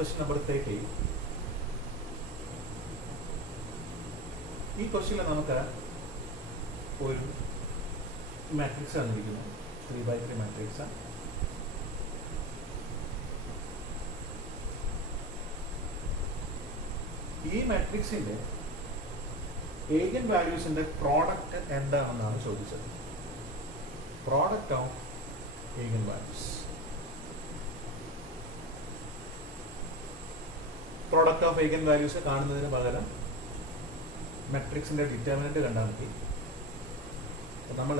question number 30. ഈ ക്വസ്റ്റ്യനിൽ നമുക്ക് ഒരു മാട്രിക്സ് തന്നിരിക്കുന്നു, 3x3 മാട്രിക്സ്. ഈ മാട്രിക്സിന്റെ ഏഗൻ വാല്യൂസിന്റെ പ്രോഡക്റ്റ് എന്താണെന്നാണ് ചോദിച്ചത്. Product of eigen values. Product of eigen values കാണുന്നതിന് പകരം മാട്രിക്സിന്റെ ഡിറ്റർമിനന്റ് കണ്ടാൽ മതി. നമ്മൾ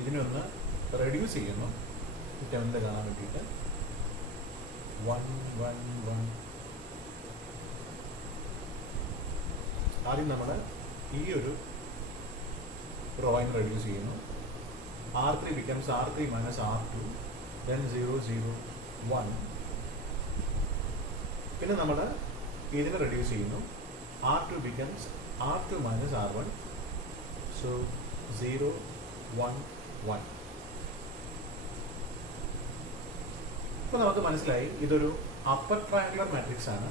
ഇതിനൊന്ന് റെഡ്യൂസ് ചെയ്യുന്നു ഡിറ്റർമിനന്റ് കാണാൻ വേണ്ടിയിട്ട്. 1 1 1. ആദ്യം നമ്മൾ ഈ ഒരു റോയിന് റെഡ്യൂസ് ചെയ്യുന്നു. R3 becomes R3 minus R2, then 0 0 1. പിന്നെ നമ്മൾ ഇതിനെ റെഡ്യൂസ് ചെയ്യുന്നു. R2 becomes R2 minus R1, so 0 1 1. ഇപ്പോൾ നമുക്ക് മനസ്സിലായി ഇതൊരു അപ്പർ ട്രയാങ്കുലർ മാട്രിക്സ് ആണ്.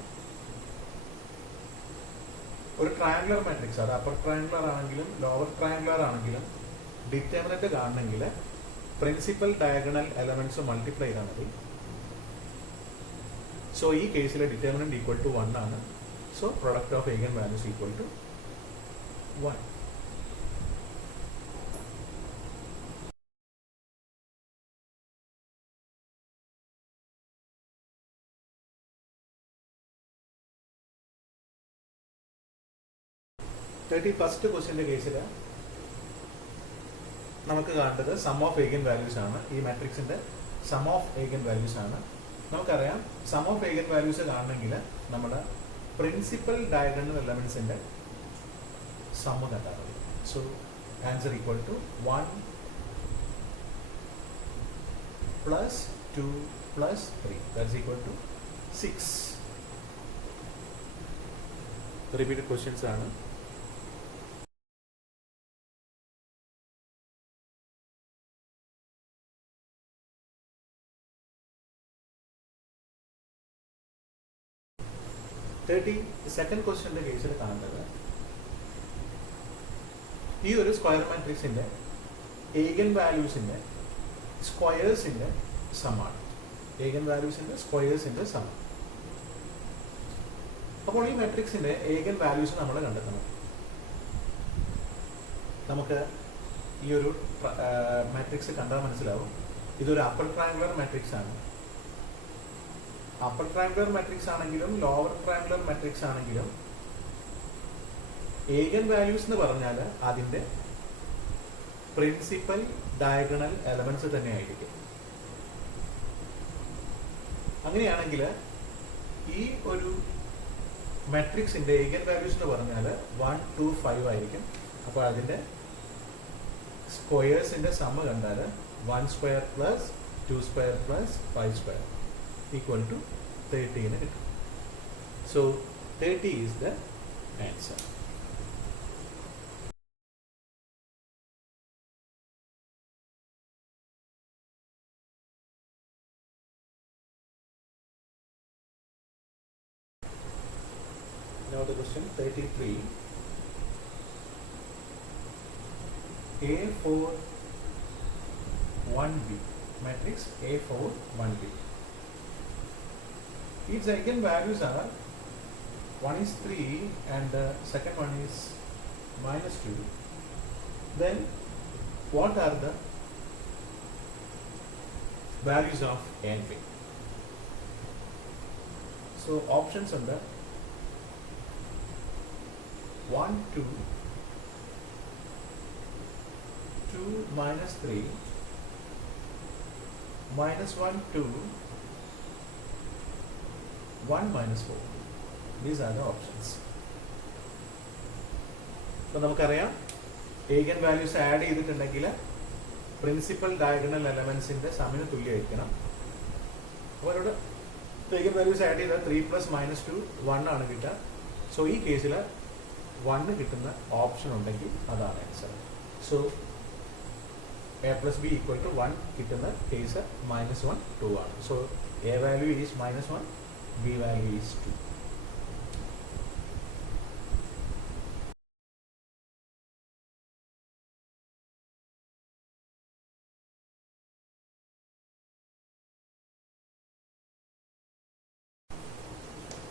ഒരു ട്രയാങ്കുലർ മാട്രിക്സ്, അത് അപ്പർ ട്രയാങ്കുലർ ആണെങ്കിലും ലോവർ ട്രയാങ്കുലർ ആണെങ്കിലും ഡിറ്റർമിനന്റ് കാണണമെങ്കിൽ പ്രിൻസിപ്പൽ ഡയഗണൽ എലമെന്റ്സ് മൾട്ടിപ്ലൈ ചെയ്താൽ മതി. സോ ഈ കേസിലെ ഡിറ്റർമിനന്റ് ഈക്വൽ ടു 1 ആണ്. So product of eigen values equal to 1. First ക്വസ്റ്റ്യന്റെ കേസിൽ നമുക്ക് കാണേണ്ടത് സം ഓഫ് ഏഗൻ വാല്യൂസ് ആണ്. ഈ മാട്രിക്സിന്റെ സം ഓഫ് ഏഗൻ വാല്യൂസ് ആണ്. നമുക്കറിയാം സം ഓഫ് ഏഗൻ വാല്യൂസ് കാണണമെങ്കിൽ നമ്മുടെ പ്രിൻസിപ്പൽ ഡയഗണൽ എലമെന്റ്സിന്റെ സം കണ്ടാൽ മതി. So answer equal to 1 plus 2 plus 3 that's equal to 6. Repeated questions ആണ്. സെക്കൻഡ് ക്വസ്റ്റ്യന്റെ കേസിൽ കാണേണ്ടത് ഈ ഒരു സ്ക്വയർ മാട്രിക്സിന്റെ ഏഗൻ വാല്യൂസിന്റെ സ്ക്വയേഴ്സിന്റെ സമാണ്. ഏഗൻ വാല്യൂസിന്റെ സ്ക്വയേഴ്സിന്റെ സം. അപ്പോൾ ഈ മാട്രിക്സിന്റെ ഏഗൻ വാല്യൂസ് നമ്മൾ കണ്ടെത്തണം. നമുക്ക് ഈ ഒരു മാട്രിക്സ് കണ്ടാൽ മനസ്സിലാവും ഇതൊരു അപ്പർ ട്രയാങ്കുലർ മാട്രിക്സ് ആണ്. അപ്പർ ട്രയാങ്കുലർ മാട്രിക്സ് ആണെങ്കിലും ലോവർ ട്രയാങ്കുലർ മാട്രിക്സ് ആണെങ്കിലും ഏഗൻ വാല്യൂസ് എന്ന് പറഞ്ഞാൽ അതിന്റെ പ്രിൻസിപ്പൽ ഡയഗണൽ എലമെന്റ്സ് തന്നെ ആയിരിക്കും. അങ്ങനെയാണെങ്കിൽ ഈ ഒരു മാട്രിക്സിന്റെ ഏഗൻ വാല്യൂസ് എന്ന് പറഞ്ഞാൽ 1 2 5 ആയിരിക്കും. അപ്പോൾ അതിന്റെ സ്ക്വയേഴ്സിന്റെ സമ്മ് കണ്ടാൽ 1 square plus 2 square plus 5 square equal to 30 എന്ന് കിട്ടും. So 30 is the answer. Now the question 33. A4 1B matrix A4 1B. Its eigen values are, one is 3 and the second one is -2. Then what are the values of A and B? So options under 1 2 2 minus 3 minus 1 2 1 minus 4. These are the options. അപ്പോൾ നമുക്കറിയാം ഏഗൻ values add ചെയ്തിട്ടുണ്ടെങ്കിൽ principal diagonal എലമെന്റ്സിന്റെ സമ്മിന് തുല്യമായിരിക്കണം. അപ്പോൾ ഇവിടെ ഏഗൻ values add ചെയ്താൽ 3 plus -2 1 ആണ് കിട്ടുക. So ഈ കേസിൽ 1 കിട്ടുന്ന ഓപ്ഷൻ ഉണ്ടെങ്കിൽ അതാണ് answer. So A plus B equal to 1 കിട്ടുന്ന കേസ് -1 2 ആണ്. So A value is -1, B value is 2.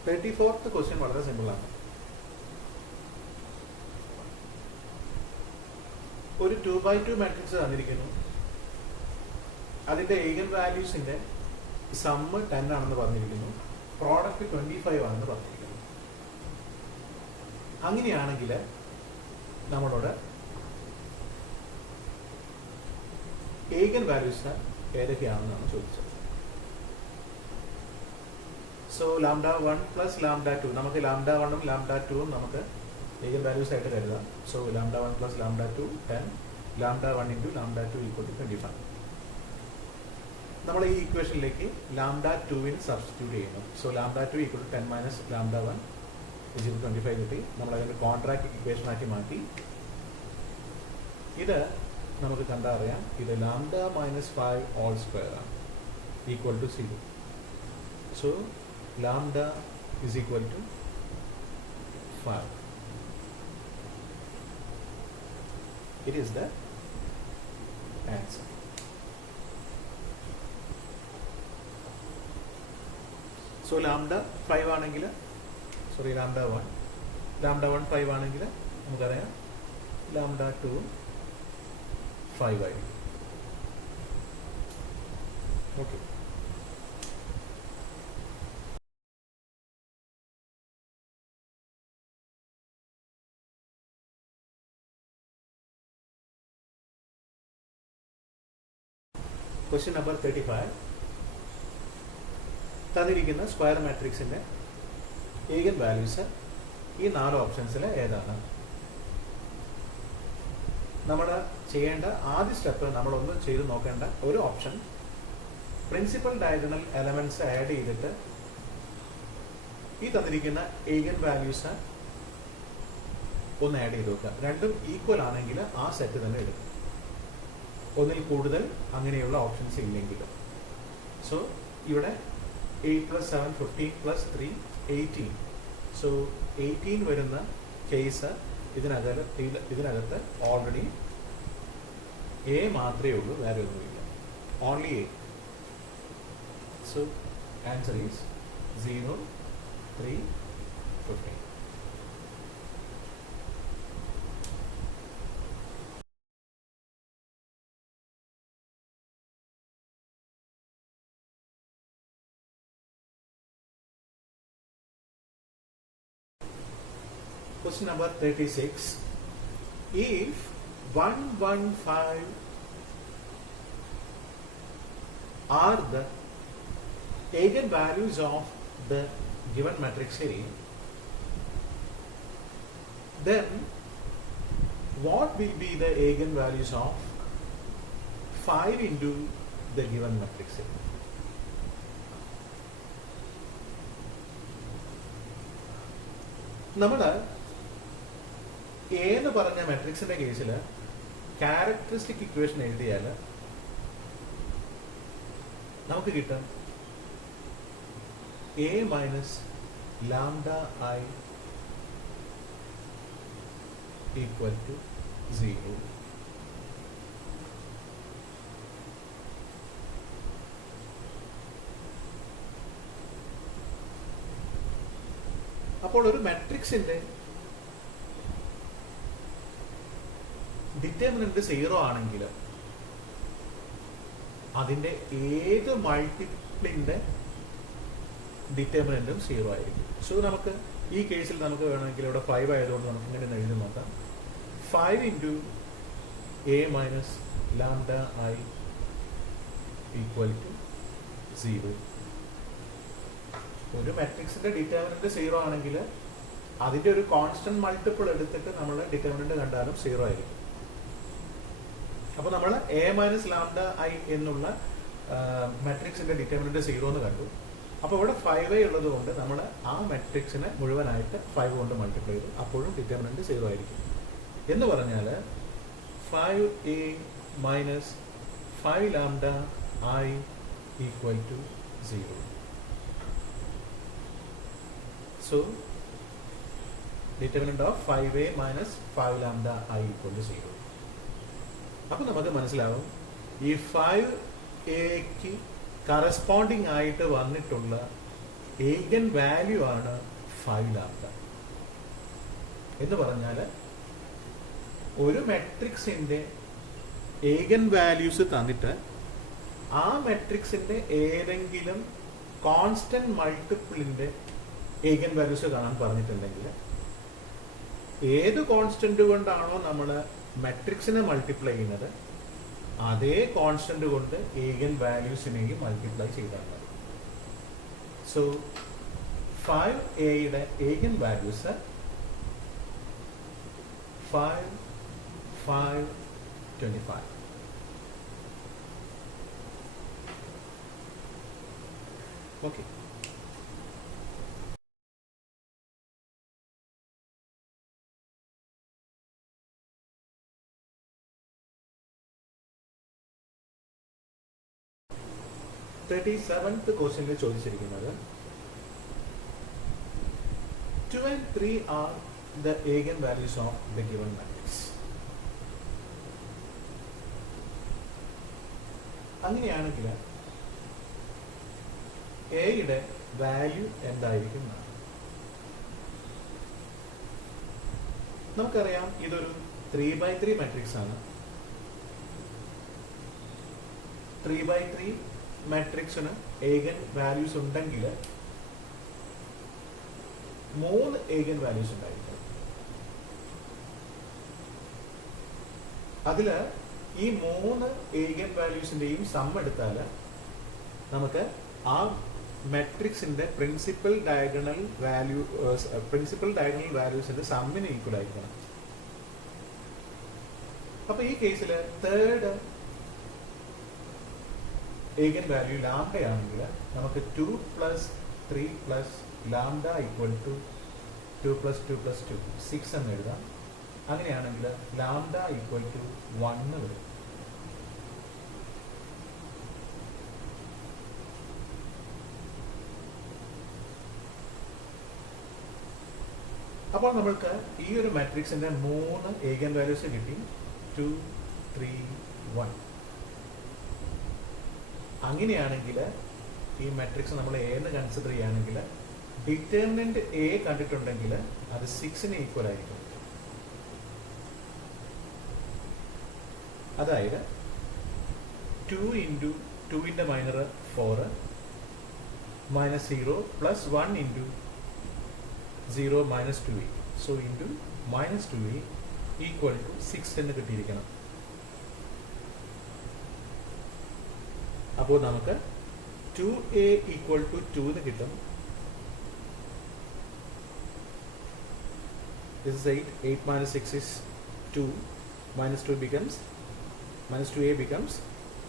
Thirty-fourth question വളരെ സിമ്പിൾ ആണ്. ഒരു 2x2 മാട്രിക്സ് തന്നിരിക്കുന്നു. അതിന്റെ eigen വാല്യൂസിന്റെ സമ്മ് 10 ആണെന്ന് പറഞ്ഞിരിക്കുന്നു. പ്രോഡക്റ്റ് 25 ആണെന്ന് പറഞ്ഞിരിക്കുന്നു. അങ്ങനെയാണെങ്കിൽ നമ്മളോട് eigen വാല്യൂസ് ഏതൊക്കെയാണെന്നാണ് ചോദിച്ചത്. സോ ലാംഡ 1 പ്ലസ് ലാംഡ 2, നമുക്ക് ലാംഡ 1ഉം ലാംഡ 2ഉം നമുക്ക് eigen വാല്യൂസ് ആയിട്ട് കരുതാം. So lambda 1 plus lambda 2 10, lambda 1 into lambda 2 equal to 25. നമ്മൾ ഈ ഇക്വേഷനിലേക്ക് ലാംഡ 2വിന് സബ്സ്റ്റിറ്റ്യൂട്ട് ചെയ്യുന്നു. So lambda 2 equal to 10 minus lambda 1 is equal 25 കിട്ടി. നമ്മൾ അതിൻ്റെ കോൺട്രാക്ട് ഇക്വേഷൻ ആക്കി മാറ്റി. ഇത് നമുക്ക് കണ്ടറിയാം, ഇത് ലാംഡ മൈനസ് 5 ഓൾ സ്ക്വയർ ആണ്, equal to 0. So lambda is equal to 5. It is the answer. So lambda 5 ആണെങ്കിൽ, സോറി ലാംഡ 1 5 ആണെങ്കിൽ നമുക്കറിയാം ലാംഡ 2 5 ആയിരിക്കും. ഓക്കെ. Question number 35. തന്നിരിക്കുന്ന സ്ക്വയർ മാട്രിക്സിന്റെ eigen വാല്യൂസ് ഈ 4 ഓപ്ഷൻസിൽ ഏതാണ്? നമ്മൾ ചെയ്യേണ്ട ആദ്യ സ്റ്റെപ്പ്, നമ്മളൊന്ന് ചെയ്ത് നോക്കേണ്ട ഒരു option, principal diagonal elements add ചെയ്തിട്ട് ഈ തന്നിരിക്കുന്ന eigen വാല്യൂസ് ഒന്ന് ആഡ് ചെയ്ത് നോക്കുക. രണ്ടും ഈക്വൽ ആണെങ്കിൽ ആ സെറ്റ് തന്നെ എടുക്കും. ഒന്നിൽ കൂടുതൽ അങ്ങനെയുള്ള ഓപ്ഷൻസ് ഇല്ലെങ്കിലും. സോ ഇവിടെ 8 + 7 15 + 3 18. സോ 18 വരുന്ന കേസ് ഇതിനകത്ത് ഓൾറെഡി എ മാത്രമേ ഉള്ളൂ, വേറെ ഒന്നുമില്ല. Only A. So answer is 0 3 15. Question number 36. If 1, 1, 5 are the eigen values of the given matrix A, then what will be the eigen values of 5 into the given matrix A? നമ്മൾ എന്ന് പറഞ്ഞ മാട്രിക്സിന്റെ കേസിൽ characteristic equation എഴുതിയാൽ നമുക്ക് കിട്ടും A minus lambda I equal to 0. അപ്പോൾ ഒരു മാട്രിക്സിന്റെ ഡിറ്റർമിനന്റ് 0 ആണെങ്കിൽ അതിന്റെ ഏത് മൾട്ടിപ്പിളിന്റെ ഡിറ്റർമിനന്റും 0 ആയിരിക്കും. സോ നമുക്ക് ഈ കേസിൽ നമുക്ക് വേണമെങ്കിൽ ഇവിടെ 5 ആയതുകൊണ്ട് നമുക്ക് ഇങ്ങനെ എഴുതി നോക്കാം. 5 into a minus lambda I equal to 0. ഒരു മാട്രിക്സിന്റെ ഡിറ്റർമിനന്റ് 0 ആണെങ്കിൽ അതിന്റെ ഒരു കോൺസ്റ്റന്റ് മൾട്ടിപ്പിൾ എടുത്തിട്ട് നമ്മൾ ഡിറ്റർമിനന്റ് കണ്ടാലും 0 ആയിരിക്കും. അപ്പോൾ നമ്മൾ എ മൈനസ് ലാംഡ ഐ എന്നുള്ള മാട്രിക്സിന്റെ ഡിറ്റർമിനന്റ് 0 എന്ന് കണ്ടു. അപ്പോൾ ഇവിടെ 5a ഉള്ളത് കൊണ്ട് നമ്മൾ ആ മാട്രിക്സിനെ മുഴുവനായിട്ട് 5 കൊണ്ട് മൾട്ടിപ്ലൈ ചെയ്തു. അപ്പോഴും ഡിറ്റർമിനന്റ് 0 ആയിരിക്കും. എന്ന് പറഞ്ഞാൽ 5a minus 5 lambda I equal to 0. So determinant of 5a minus 5 lambda I equal to 0. അപ്പോൾ നമുക്ക് മനസ്സിലാവും ഈ 5aക്ക് കറസ്പോണ്ടിങ് ആയിട്ട് വന്നിട്ടുള്ള ഏഗൻ വാല്യൂ ആണ് 5 ലാംഡ എന്ന് പറഞ്ഞാൽ ഒരു മെട്രിക്സിന്റെ ഏഗൻ വാല്യൂസ് തന്നിട്ട് ആ മെട്രിക്സിന്റെ ഏതെങ്കിലും കോൺസ്റ്റന്റ് മൾട്ടിപ്പിളിന്റെ ഏഗൻ വാല്യൂസ് കാണാൻ പറഞ്ഞിട്ടുണ്ടെങ്കിൽ ഏത് കോൺസ്റ്റന്റ് കൊണ്ടാണോ നമ്മൾ മെട്രിക്സിനെ മൾട്ടിപ്ലൈ ചെയ്യുന്നത് അതേ കോൺസ്റ്റന്റ് കൊണ്ട് ഏഗൻ വാല്യൂസിനെയും മൾട്ടിപ്ലൈ ചെയ്താൽ മതി. സോ 5aയുടെ eigen values 5, 5, 25. Okay. Seventh question ചോദിച്ചിരിക്കുന്നത് 2 and 3 are the eigenvalues of the given matrix. അങ്ങനെയാണെങ്കിൽ എയുടെ വാല്യൂ എന്തായിരിക്കും? നമുക്കറിയാം ഇതൊരു 3x3 മാട്രിക്സ് ആണ്. 3x3 മാട്രിക്സിന് ഏഗൻ വാല്യൂസ് ഉണ്ടെങ്കിൽ 3 ഏഗൻ വാല്യൂസ് ഉണ്ടായിരിക്കും. അതില് ഈ 3 ഏഗൻ വാല്യൂസിന്റെയും സം എടുത്താൽ നമുക്ക് ആ മെട്രിക്സിന്റെ പ്രിൻസിപ്പൽ ഡയഗണൽ വാല്യൂസിന്റെ സമ്മിന് ഈക്വൽ ആയിരിക്കണം. അപ്പൊ ഈ കേസിൽ തേർഡ് ഏഗൻ വാല്യൂ ലാംഡ ആണെങ്കിൽ നമുക്ക് 2 + 3 + ലാംഡ ഈക്വൽ ടു 2 + 2 + 2 6 എന്ന് എഴുതാം. അങ്ങനെയാണെങ്കിൽ ലാംഡ ഈക്വൽ ടു 1 വരും. അപ്പോൾ നമ്മൾക്ക് ഈ ഒരു മാട്രിക്സിന്റെ 3 ഏഗൻ വാല്യൂസ് കിട്ടി. 2, 3, 1. അങ്ങനെയാണെങ്കിൽ ഈ മാട്രിക്സ് നമ്മൾ എന്ന് കൺസിഡർ ചെയ്യുകയാണെങ്കിൽ ഡിറ്റർമിനന്റ് എ കണ്ടിട്ടുണ്ടെങ്കിൽ അത് 6ന് ഈക്വൽ ആയിരിക്കും. അതായത് 2 × 2 ന്റെ minor 4 -0 + 1 × 0 - 2a. So into -2a equal to 6 എന്ന് കിട്ടിയിരിക്കണം. അപ്പോൾ നമുക്ക് 2a equal to 2 എന്ന് കിട്ടും. This is 8. 8 - 6 is 2. -2 becomes -2a becomes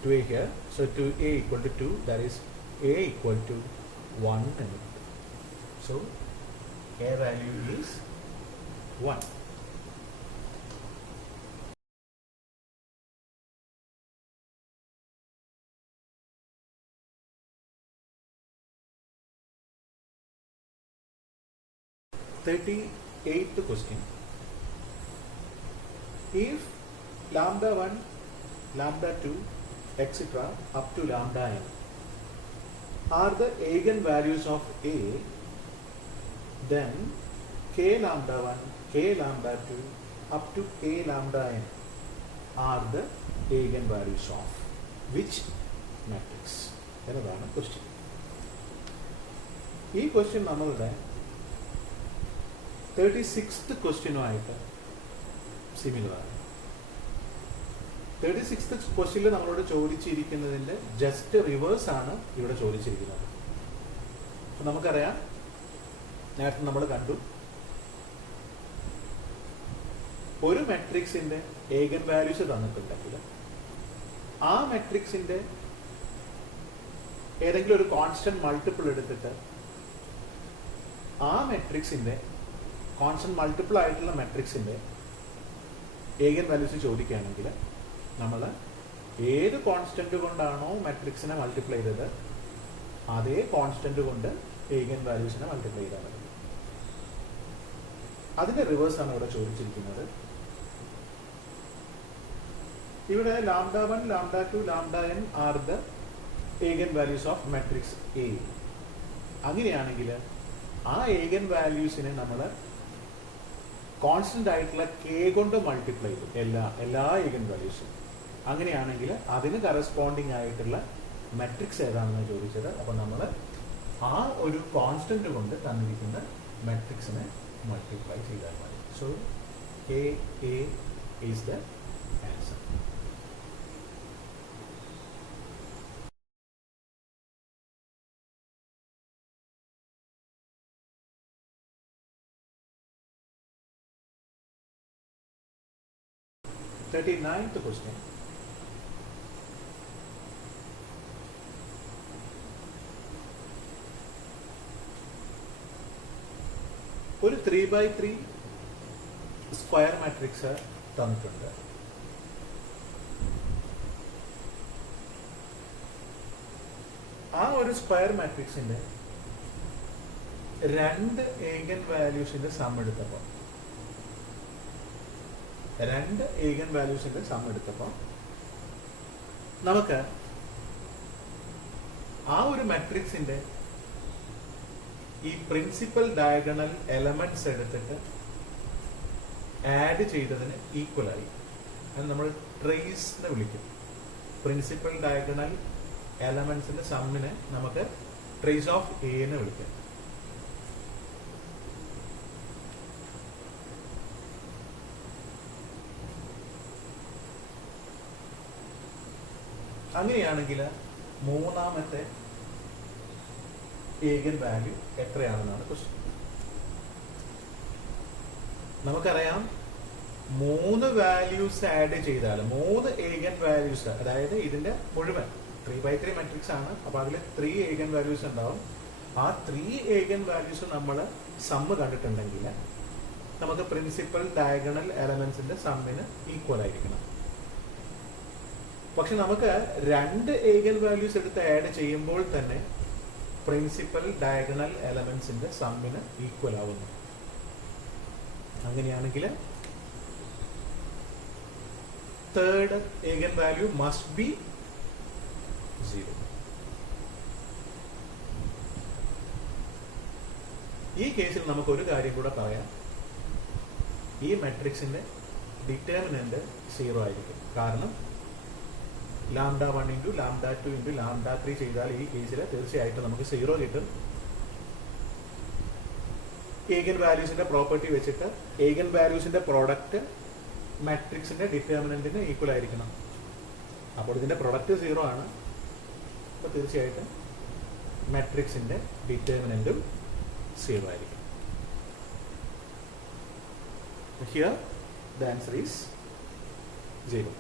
2a here. So 2a equal to 2. That is a equal to 1 എന്ന് കിട്ടും. So a value is 1. Thirty-eighth question. If lambda 1, lambda 2, etc. up to lambda n are the eigenvalues of A, then k lambda 1, k lambda 2 up to k lambda n are the eigenvalues of which matrix? എന്നതാണ് question. ഈ question നമ്മളുടെ 36th ക്വസ്റ്റ്യനുമായിട്ട് similar ആണ്. 36th ക്വസ്റ്റ്യനിൽ നമ്മളോട് ചോദിച്ചിരിക്കുന്നതിന്റെ just reverse ആണ് ഇവിടെ ചോദിച്ചിരിക്കുന്നത്. നമുക്കറിയാം, നേരത്തെ നമ്മൾ കണ്ടു, ഒരു മെട്രിക്സിന്റെ ഏഗൻ വാല്യൂസ് തന്നിട്ടുണ്ടെങ്കിൽ ആ മെട്രിക്സിന്റെ ഏതെങ്കിലും ഒരു കോൺസ്റ്റന്റ് മൾട്ടിപ്പിൾ എടുത്തിട്ട് ആ മെട്രിക്സിന്റെ കോൺസ്റ്റന്റ് മൾട്ടിപ്പിൾ ആയിട്ടുള്ള മെട്രിക്സിന്റെ ഏഗൻ വാല്യൂസ് ചോദിക്കുകയാണെങ്കിൽ നമ്മൾ ഏത് കോൺസ്റ്റന്റ് കൊണ്ടാണോ മെട്രിക്സിനെ മൾട്ടിപ്ലൈ ചെയ്തത് അതേ കോൺസ്റ്റന്റ് കൊണ്ട് ഏഗൻ വാല്യൂസിനെ മൾട്ടിപ്ലൈ ചെയ്താൽ മതി. അതിന്റെ റിവേഴ്സ് ആണ് ഇവിടെ ചോദിച്ചിരിക്കുന്നത്. ഇവിടെ λ1, λ2, λn are the ഏഗൻ values of matrix A. അങ്ങനെയാണെങ്കിൽ ആ ഏഗൻ വാല്യൂസിനെ നമ്മൾ കോൺസ്റ്റന്റ് ആയിട്ടുള്ള കെ കൊണ്ട് മൾട്ടിപ്ലൈ ചെയ്തു എല്ലാ ഏഗൻ വാല്യൂസും. അങ്ങനെയാണെങ്കിൽ അതിന് കറസ്പോണ്ടിങ് ആയിട്ടുള്ള മെട്രിക്സ് ഏതാണെന്ന് ചോദിച്ചത്. അപ്പോൾ നമ്മൾ ആ ഒരു കോൺസ്റ്റന്റ് കൊണ്ട് തന്നിരിക്കുന്ന മെട്രിക്സിനെ മൾട്ടിപ്ലൈ ചെയ്താൽ മതി. So K A is the answer. Thirty-ninth question. ഒരു 3x3 സ്ക്വയർ മാട്രിക്സ് തന്നിട്ടുണ്ട്. ആ ഒരു സ്ക്വയർ മാട്രിക്സിന്റെ രണ്ട് ഏഗൻ വാല്യൂസിന്റെ സം എടുത്തപ്പോൾ നമുക്ക് ആ ഒരു മാട്രിക്സിന്റെ ഈ പ്രിൻസിപ്പൽ ഡയഗണൽ എലമെന്റ്സ് എടുത്തിട്ട് ആഡ് ചെയ്തതിന് ഈക്വലായി. അത് നമ്മൾ ട്രേസ് എന്ന് വിളിക്കും. പ്രിൻസിപ്പൽ ഡയഗണൽ എലമെന്റ്സിന്റെ സമ്മിനെ നമുക്ക് ട്രേസ് ഓഫ് എ എന്ന് വിളിക്കാം. അങ്ങനെയാണെങ്കിൽ മൂന്നാമത്തെ ഏഗൻ വാല്യൂ എത്രയാണെന്നാണ് ക്വസ്റ്റ്യൻ. നമുക്കറിയാം 3 വാല്യൂസ് ആഡ് ചെയ്താൽ 3 ഏഗൻ വാല്യൂസ്, അതായത് ഇതിന്റെ മുഴുവൻ 3x3 മാട്രിക്സ് ആണ്. അപ്പൊ അതിൽ 3 ഏഗൻ വാല്യൂസ് ഉണ്ടാവും. ആ 3 ഏഗൻ വാല്യൂസ് നമ്മൾ സമ്മ് കണ്ടിട്ടുണ്ടെങ്കിൽ നമുക്ക് പ്രിൻസിപ്പൽ ഡയഗണൽ എലമെന്റ്സിന്റെ സമ്മിന് ഈക്വൽ ആയിരിക്കണം. പക്ഷെ നമുക്ക് 2 ഏഗൻ വാല്യൂസ് എടുത്ത് ആഡ് ചെയ്യുമ്പോൾ തന്നെ പ്രിൻസിപ്പൽ ഡയഗണൽ എലമെന്റ്സിന്റെ സമ്മിന് ഈക്വൽ ആവുന്നു. അങ്ങനെയാണെങ്കിൽ തേർഡ് ഏഗൻ വാല്യൂ മസ്റ്റ് ബി 0. ഈ കേസിൽ നമുക്ക് ഒരു കാര്യം കൂടെ പറയാം. ഈ മാട്രിക്സിന്റെ ഡിറ്റർമിനന്റ് 0 ആയിരിക്കും. കാരണം λ1 × λ2 × λ3 ചെയ്താൽ ഈ കേസിൽ തീർച്ചയായിട്ടും നമുക്ക് 0 കിട്ടും. ഏഗൻ വാല്യൂസിന്റെ പ്രോപ്പർട്ടി വെച്ചിട്ട് ഏഗൻ വാല്യൂസിന്റെ പ്രോഡക്റ്റ് മാട്രിക്സിന്റെ ഡിറ്റർമിനന്റിന് ഈക്വൽ ആയിരിക്കണം. അപ്പോൾ ഇതിന്റെ പ്രൊഡക്റ്റ് 0 ആണ്. അപ്പോൾ തീർച്ചയായിട്ടും മാട്രിക്സിന്റെ ഡിറ്റർമിനന്റും 0 ആയിരിക്കും. Here the answer is 0.